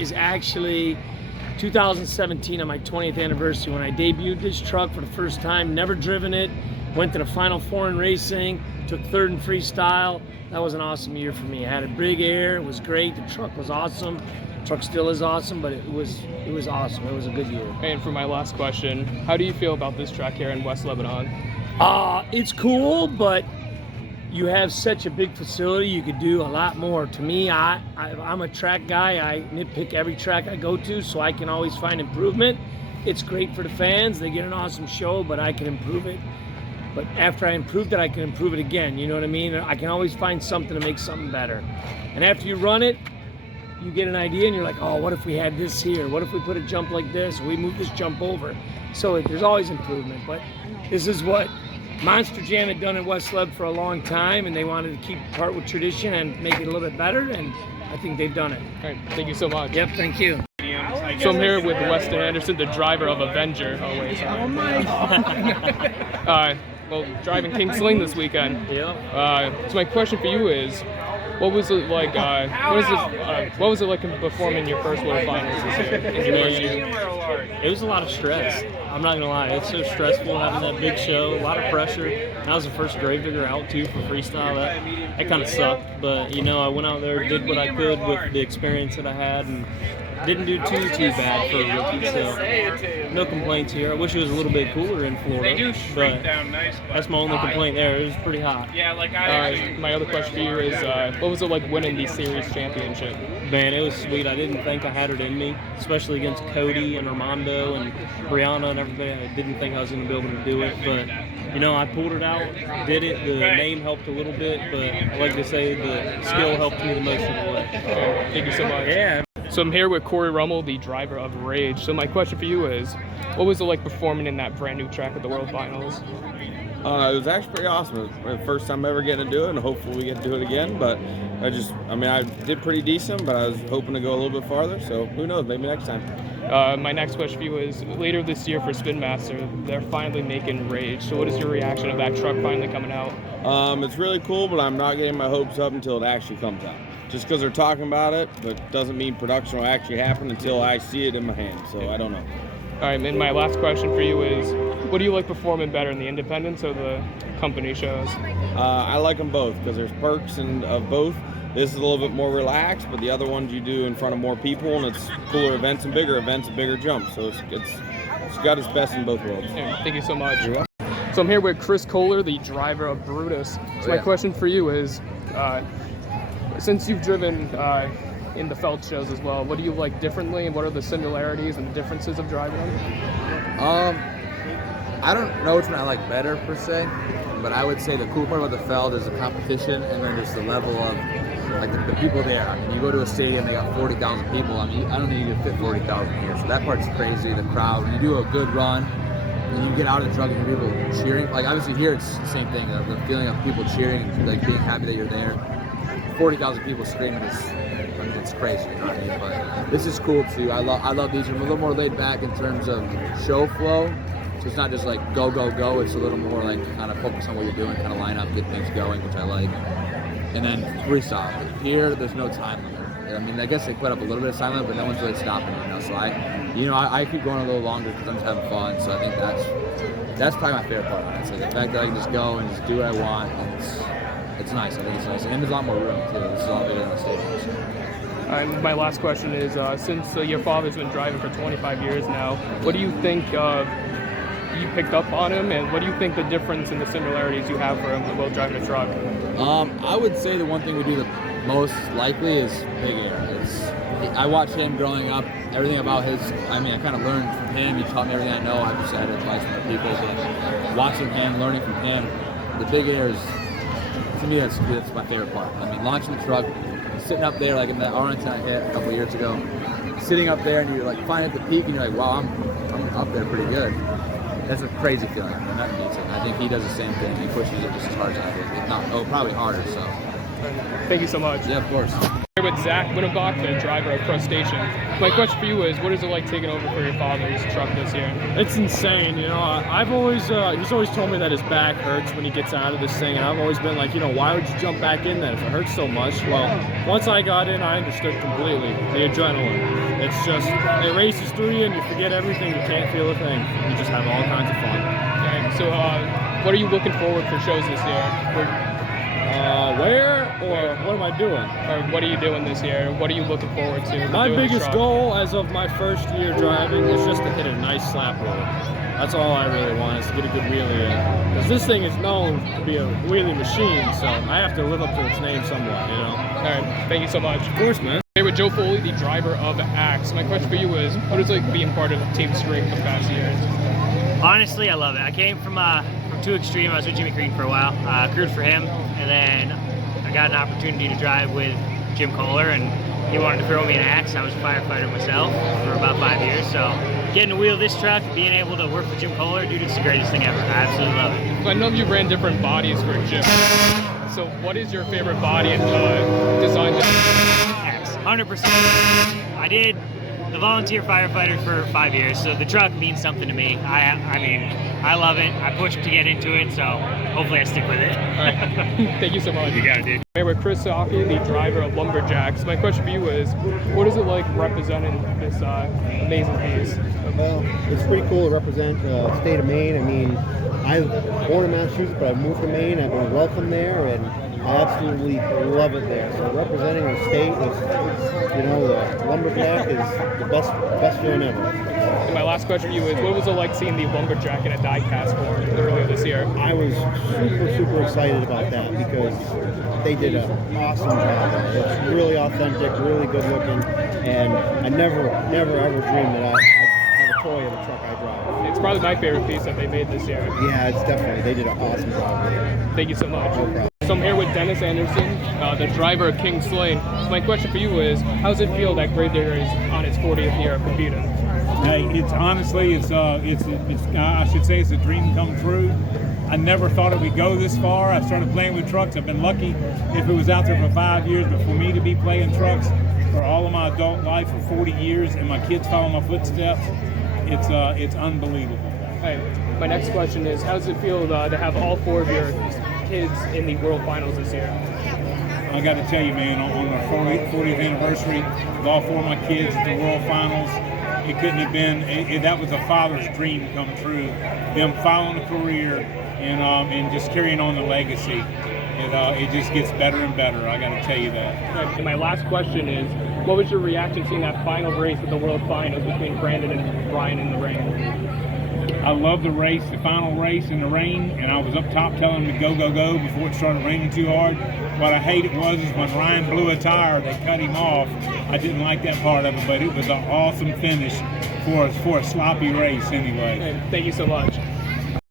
Is actually 2017 on my 20th anniversary when I debuted this truck for the first time. Never driven it. Went to the Final Four in racing. Took third in freestyle. That was an awesome year for me. I had a big air. It was great. The truck was awesome. The truck still is awesome, but it was awesome. It was a good year. And for my last question, how do you feel about this track here in West Lebanon? It's cool, but you have such a big facility, you could do a lot more. To me, I'm a track guy. I nitpick every track I go to, so I can always find improvement. It's great for the fans. They get an awesome show, but I can improve it. But after I improved it, I can improve it again. You know what I mean? I can always find something to make something better. And after you run it, you get an idea and you're like, oh, what if we had this here? What if we put a jump like this? Or we move this jump over? So there's always improvement. But this is what Monster Jam had done in West Leb for a long time, and they wanted to keep part with tradition and make it a little bit better, and I think they've done it. All right, thank you so much. Yep, thank you. So I'm here with Weston Anderson, the driver of Avenger. Oh, wait, sorry. Oh my. Well, driving King Sling this weekend. Yeah. So my question for you is, what was it like? What was it like performing your first World Finals this year? In your first year? It was a lot of stress. I'm not gonna lie, it's so stressful having that big show, a lot of pressure. That was the first grave digger out too for freestyle. That kind of sucked, but you know, I went out there, did what I could with the experience that I had, and didn't do too bad for a rookie. So no complaints here. I wish it was a little bit cooler in Florida, but that's my only complaint there. It was pretty hot. My other question for you is, what was it like winning the series championship? Man, it was sweet. I didn't think I had it in me, especially against Cody and Armando and Brianna and everybody. I didn't think I was going to be able to do it, but you know, I pulled it out, did it. The name helped a little bit, but I like to say the skill helped me the most of the way. Thank you so much. Yeah. So I'm here with Rummel, the driver of Rage. So my question for you is, what was it like performing in that brand new track at the World Finals? It was actually pretty awesome. It was the first time ever getting to do it, and hopefully we get to do it again. But I did pretty decent, but I was hoping to go a little bit farther. So who knows, maybe next time. My next question for you is, later this year for Spin Master, they're finally making Rage. So what is your reaction of that truck finally coming out? It's really cool, but I'm not getting my hopes up until it actually comes out. Just because they're talking about it, but doesn't mean production will actually happen until I see it in my hand. So I don't know. All right, and my last question for you is, what do you like performing better, in the independents or the company shows? I like them both because there's perks of both. This is a little bit more relaxed, but the other ones you do in front of more people, and it's cooler events and bigger jumps. So it's got its best in both worlds. Yeah, thank you so much. So I'm here with Kohler, the driver of Brutus. So my question for you is, since you've driven in the Felt shows as well, what do you like differently, and what are the similarities and the differences of driving them? I don't know which one I like better per se, but I would say the cool part about the Feld is the competition, and then just the level of like the people there. I mean, you go to a stadium, they got 40,000 people. I mean, I don't think you can fit 40,000 here, so that part's crazy. The crowd, when you do a good run, and you get out of the truck and hear people cheering. Like obviously here, it's the same thing. The feeling of people cheering and like being happy that you're there. 40,000 people screaming it's crazy, you know what I mean? But this is cool too. I love these. I'm a little more laid back in terms of show flow. So it's not just like go, go, go. It's a little more like kind of focus on what you're doing, kind of line up, get things going, which I like. And then freestyle. Here, there's no time limit. I mean, I guess they put up a little bit of time limit, but no one's really stopping, you know? So I keep going a little longer because I'm just having fun. So I think that's probably my favorite part, honestly. The fact that I can just go and just do what I want. And it's nice. I think it's nice. And there's a lot more room too. This is all bigger than the stadiums. And my last question is, since your father's been driving for 25 years now, what do you think you picked up on him, and what do you think the difference and the similarities you have for him while driving a truck? I would say the one thing we do the most likely is big air. I watched him growing up, everything about his, I kind of learned from him. He taught me everything I know. I've just had advice from the people, but watching him, learning from him, the big air is, to me, that's my favorite part. I mean, launching the truck, sitting up there, like in the Arlington I hit a couple years ago, sitting up there and you're like fine at the peak and you're like, wow, I'm up there pretty good. That's a crazy feeling, and that means it. I think he does the same thing. He pushes it just as hard as I do. If not, probably harder, so. Thank you so much. Yeah, of course. Here with Winnebach, the driver of Crustacean. My question for you is, what is it like taking over for your father's truck this year? It's insane, you know. I've always, he's always told me that his back hurts when he gets out of this thing, and I've always been like, you know, why would you jump back in then if it hurts so much? Well, once I got in, I understood completely the adrenaline. It's just, it races through you and you forget everything. You can't feel a thing. You just have all kinds of fun. Okay, so what are you looking forward for shows this year? Where or what am I doing? Or what are you doing this year? What are you looking forward to? My doing the biggest truck? goal as of my first year driving is just to hit a nice slap roll. That's all I really want, is to get a good wheelie in. Because this thing is known to be a wheelie machine, so I have to live up to its name somewhat, you know? All right, thank you so much. Of course, man. Here with Joe Foley, the driver of Axe. My question for you is, what is it like being part of Team String the past years? Honestly, I love it. I came from 2 Extreme. I was with Jimmy Green for a while. Crewed for him, and then I got an opportunity to drive with Jim Kohler, and he wanted to throw me an Axe. I was a firefighter myself for about 5 years, so getting to wheel this truck, being able to work with Jim Kohler, dude, it's the greatest thing ever. I absolutely love it. So I know you ran different bodies for Jim. So what is your favorite body and design? Axe, 100%. I did the volunteer firefighter for 5 years, so the truck means something to me. I mean, I love it. I pushed to get into it, so hopefully I stick with it. All right. Thank you so much. You got it, dude. Here with Chris Sofie, the driver of Lumberjacks. My question for you is, what is it like representing this amazing piece? Well, it's pretty cool to represent the state of Maine. I mean, I was born in Massachusetts, but I moved to Maine. I've been welcome there, and I absolutely love it there. So representing our state, you know, the Lumberjack is the best feeling ever. And my last question for you is, what was it like seeing the Lumberjack in a die-cast form earlier this year? I was super excited about that because they did an awesome job. It's really authentic, really good looking, and I never ever dreamed that I'd have a toy of the truck I drive. It's probably my favorite piece that they made this year. Yeah, it's definitely, they did an awesome job with it. Thank you so much. No problem. So I'm here with Dennis Anderson, the driver of King's Lane. So my question for you is, how does it feel that Gravedigger is on its 40th year of competing? Hey, it's honestly, I should say it's a dream come true. I never thought it would go this far. I started playing with trucks. I've been lucky if it was out there for 5 years, but for me to be playing trucks for all of my adult life for 40 years and my kids follow my footsteps, it's unbelievable. Hey, my next question is, how does it feel to have all 4 of your kids in the World Finals this year? I got to tell you, man, on our 40th anniversary, with all 4 of my kids at the World Finals, it couldn't have been. That was a father's dream come true. Them following a career and just carrying on the legacy. It just gets better and better. I got to tell you that. And my last question is, what was your reaction seeing that final race at the World Finals between Brandon and Ryan in the rain? I love the race, the final race in the rain, and I was up top telling them to go before it started raining too hard. What I hated was when Ryan blew a tire, they cut him off. I didn't like that part of it, but it was an awesome finish for a sloppy race anyway. And thank you so much.